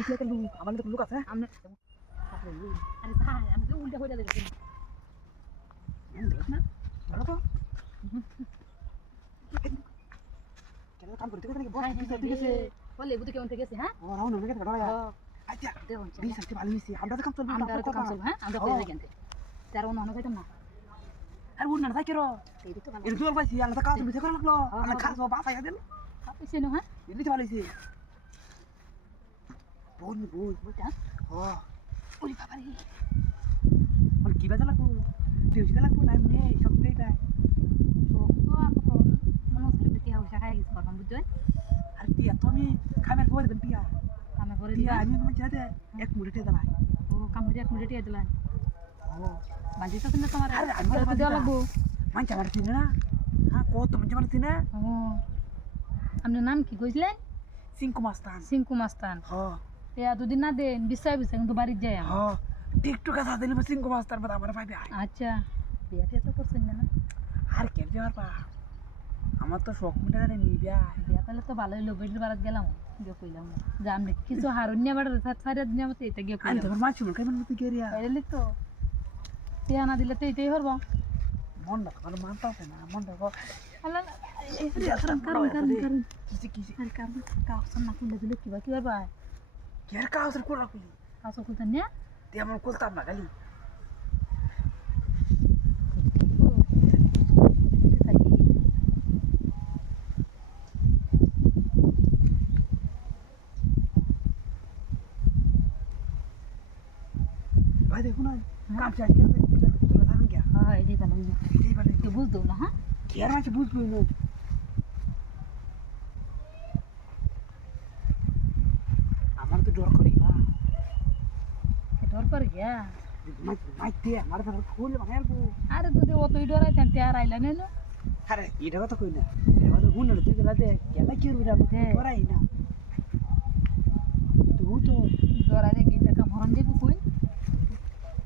আমি কি একটা লুক আমার তো লুক আছে আমরা আরে ভাই আমি তো উল্টা হয়ে যাচ্ছি না ধরো তো কেন কাম করতে করতে বস ঠিক আছে বলে বুঝতে কেমন থেকে গেছে হ্যাঁ ও রাও না নাকি ধরো আচ্ছা দেখুন বিশ আজকে ভালো হইছে আমরা তো কাম চলবে আমরা তো কাম চলবে হ্যাঁ আমরা পেয়ে গেছে তার অন্য অন্য যাইতাম না আর উন না তাই কেরো এই তো ভালো এর জোর পাইছি আমরা তো কাজ বিছে করে লাগলো আমরা খাসো বাসায় দেন কাপেছে না হ্যাঁ এমনি তো ভালো হইছে বোন বুঝটা ও ওরে বাবা রে আর কি বাজা লাগবো টিউশন লাগবো না এমনি সব প্লেট আয় সব তো আপন মনে হচ্ছে বেটি হাউস খাই গেছে বাবা বুঝছো আর টিয়া তো আমি খামের পরে দেন টিয়া কামে করে টিয়া দিবা আমি তোমার ছেড়ে এক মুড়িতে দাঁড়াই ও কামড়ে এক মিনিট দিয়ে দিলাম ও বাজি তো কিন্তু তোমার আরে আমি তো দেওয়া লাগবো মানছে আমার চিনে না হ্যাঁ কত মানছে আমার চিনে ও আপনার নাম কি কইছিলেন সিংকু মাস্তান সিংকু মাস্তান হ্যাঁ দুদিন না দেন বিশ্বাস কিন্তু বাড়ির যাই হ্যাঁ টিকটক আছে দিলে সিংকু মাস্তান বাদ আমার পাইবে আচ্ছা বিয়াতে তো করছেন না আর কেন যাওয়ার পা আমার তো শখ মিটা জানে নি বিয়া বিয়া করলে তো ভালোই লোক বেশি বারাত গেলাম গিয়ে কইলাম জান রে কিছু হারুন্যা বাড়ার সারা দুনিয়া মতো এটা গিয়ে আমি কইলাম তোমার মাছ মন কেমন মতো গেরিয়া এলি তো টিয়া না দিলে তো এটাই হরবা মন না আমার মানতে আছে না মন দেখো আল্লাহ কিসে কিসে কাউসার না খুলে দিলে কিবা কিবা পায় কের কাউসের কোলা কুলি কাউসার খুলতেন না তে আমার কোলতাম না খালি ভাই দেখুন না কাম শেষ করে তুলে থাকুন কে হ্যাঁ এটাই ভালো এই বলে কেউ বুঝতো না হ্যাঁ কে আর আছে বুঝবই না আমার তো ডর করি না ডর করে গিয়া মাইতে আমার তো ফুল বানাইবো আরে তুই অতই ডরাই থাকতে আর আইলা না আরে এটা কথা কই না এটা তো গুণ তুই গেলাতে কেলা কি রুরা মতে করাই না তুই তো ডরাইলে কি টাকা মরণ দিব কই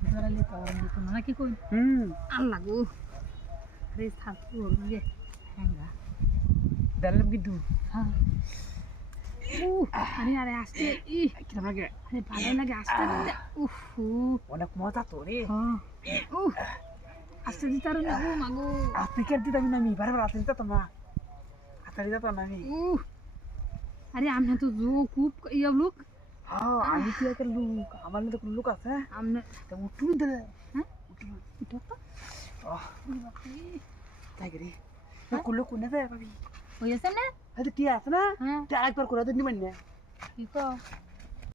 ডরাইলে তো মরণ দিব না কি কই আল্লাহ গো রে থাকু রে হ্যাঙ্গা দালাম কিন্তু হ্যাঁ আরে আরে আসতে ই কি লাগে আরে ভালো লাগে আসতে উফ অনেক মজা তো রে আসতে দিতার না গো মাগো আপনি কে দিতা আমি বারবার আসতে দিতা তো মা আতারি দিতা না আমি আরে আমনে তো জো খুব ইয়া লোক হ্যাঁ আমি কি একটা লুক আমার মধ্যে কোনো লুক আছে আমনে তো উঠুন দিলে হ্যাঁ উঠুন এটা তো তাই রে কুলো কোনে যায় ভাবি হইছে না হয়তো টিয়া আছে না হ্যাঁ টিয়া একবার করে দিন মানে কি কো